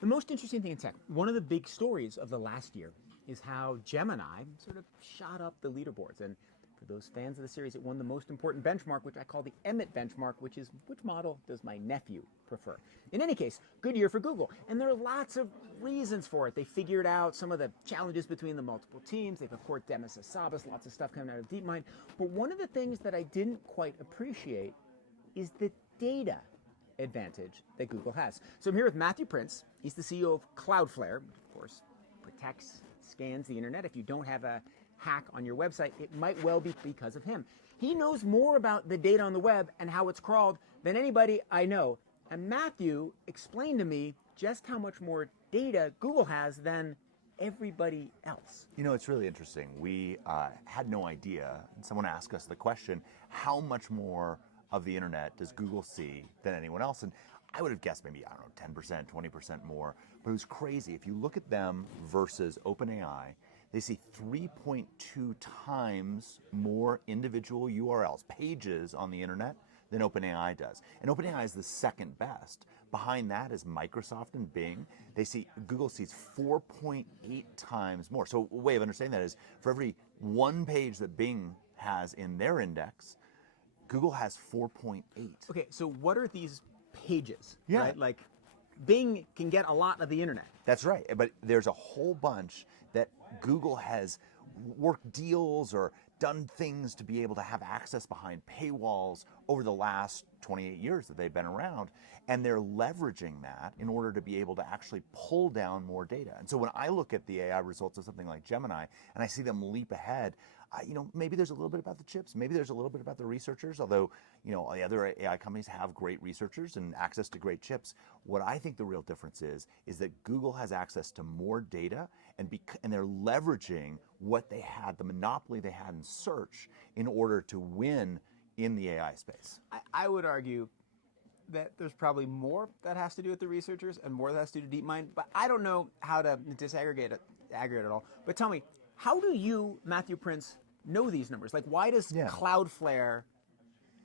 The most interesting thing in tech, one of the big stories of the last year is how Gemini sort of shot up the leaderboards. And for those fans of the series, it won the most important benchmark, which I call the Emmett benchmark, which is which model does my nephew prefer? In any case, good year for Google. And there are lots of reasons for it. They figured out some of the challenges between the multiple teams. They've, of course, Demis Hassabis, lots of stuff coming out of DeepMind. But one of the things that I didn't quite appreciate is the data advantage that Google has. So I'm here with Matthew Prince. He's the CEO of Cloudflare, which of course protects, scans the internet. If you don't have a hack on your website, it might well be because of him. He knows more about the data on the web and how it's crawled than anybody I know. And Matthew explained to me just how much more data Google has than everybody else. You know, it's really interesting. We had no idea. Someone asked us the question, how much more of the internet does Google see than anyone else? And I would have guessed maybe, I don't know, 10%, 20% more. But it was crazy. If you look at them versus OpenAI, they see 3.2 times more individual URLs, pages on the internet than OpenAI does. And OpenAI is the second best. Behind that is Microsoft and Bing. Google sees 4.8 times more. So a way of understanding that is for every one page that Bing has in their index, Google has 4.8. Okay, so what are these pages? Yeah. Right? Like Bing can get a lot of the internet. That's right, but there's a whole bunch that Google has worked deals or done things to be able to have access behind paywalls over the last 28 years that they've been around, and they're leveraging that in order to be able to actually pull down more data. And so when I look at the AI results of something like Gemini and I see them leap ahead, maybe there's a little bit about the chips, maybe there's a little bit about the researchers, although, the other AI companies have great researchers and access to great chips. What I think the real difference is that Google has access to more data and they're leveraging what they had, the monopoly they had in search, in order to win in the AI space. I would argue that there's probably more that has to do with the researchers and more that has to do with DeepMind, but I don't know how to disaggregate it all. But tell me, how do you, Matthew Prince, know these numbers? Like, why does Cloudflare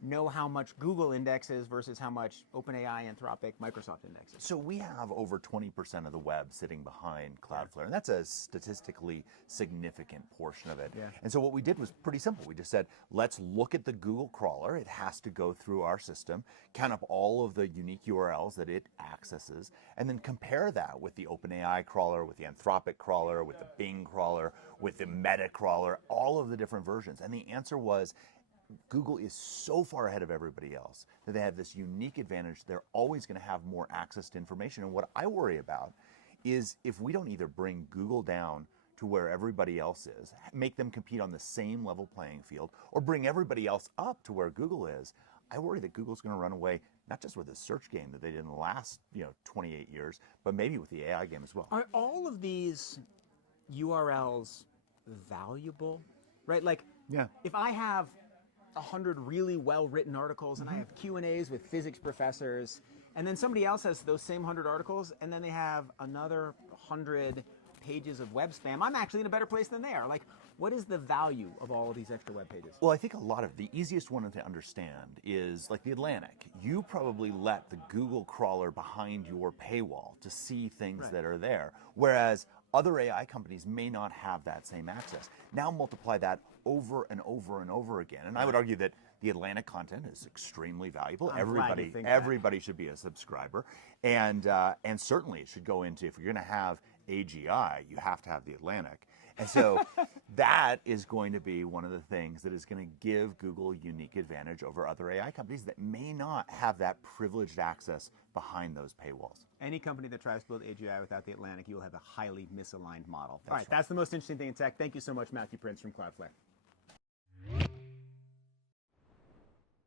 know how much Google indexes versus how much OpenAI, Anthropic, Microsoft indexes? So we have over 20% of the web sitting behind Cloudflare, and that's a statistically significant portion of it. Yeah. And so what we did was pretty simple. We just said, let's look at the Google crawler. It has to go through our system, count up all of the unique URLs that it accesses, and then compare that with the OpenAI crawler, with the Anthropic crawler, with the Bing crawler, with the Meta crawler, all of the different versions. And the answer was, Google is so far ahead of everybody else that they have this unique advantage. They're always going to have more access to information. And what I worry about is if we don't either bring Google down to where everybody else is, make them compete on the same level playing field, or bring everybody else up to where Google is, I worry that Google's going to run away, not just with the search game that they did in the last 28 years, but maybe with the AI game as well. Are all of these URLs valuable? Right? Like, if I have 100 really well-written articles and I have Q&As with physics professors, and then somebody else has those same 100 articles, and then they have another 100 pages of web spam, I'm actually in a better place than they are. Like, what is the value of all of these extra web pages? Well, I think a lot of the easiest one to understand is like the Atlantic. You probably let the Google crawler behind your paywall to see things that are there, whereas other AI companies may not have that same access. Now multiply that over and over and over again. And I would argue that the Atlantic content is extremely valuable. Everybody should be a subscriber. And certainly it should go into, if you're going to have AGI, you have to have the Atlantic. And so that is going to be one of the things that is going to give Google a unique advantage over other AI companies that may not have that privileged access behind those paywalls. Any company that tries to build AGI without the Atlantic, you will have a highly misaligned model. All right, that's the most interesting thing in tech. Thank you so much, Matthew Prince from Cloudflare.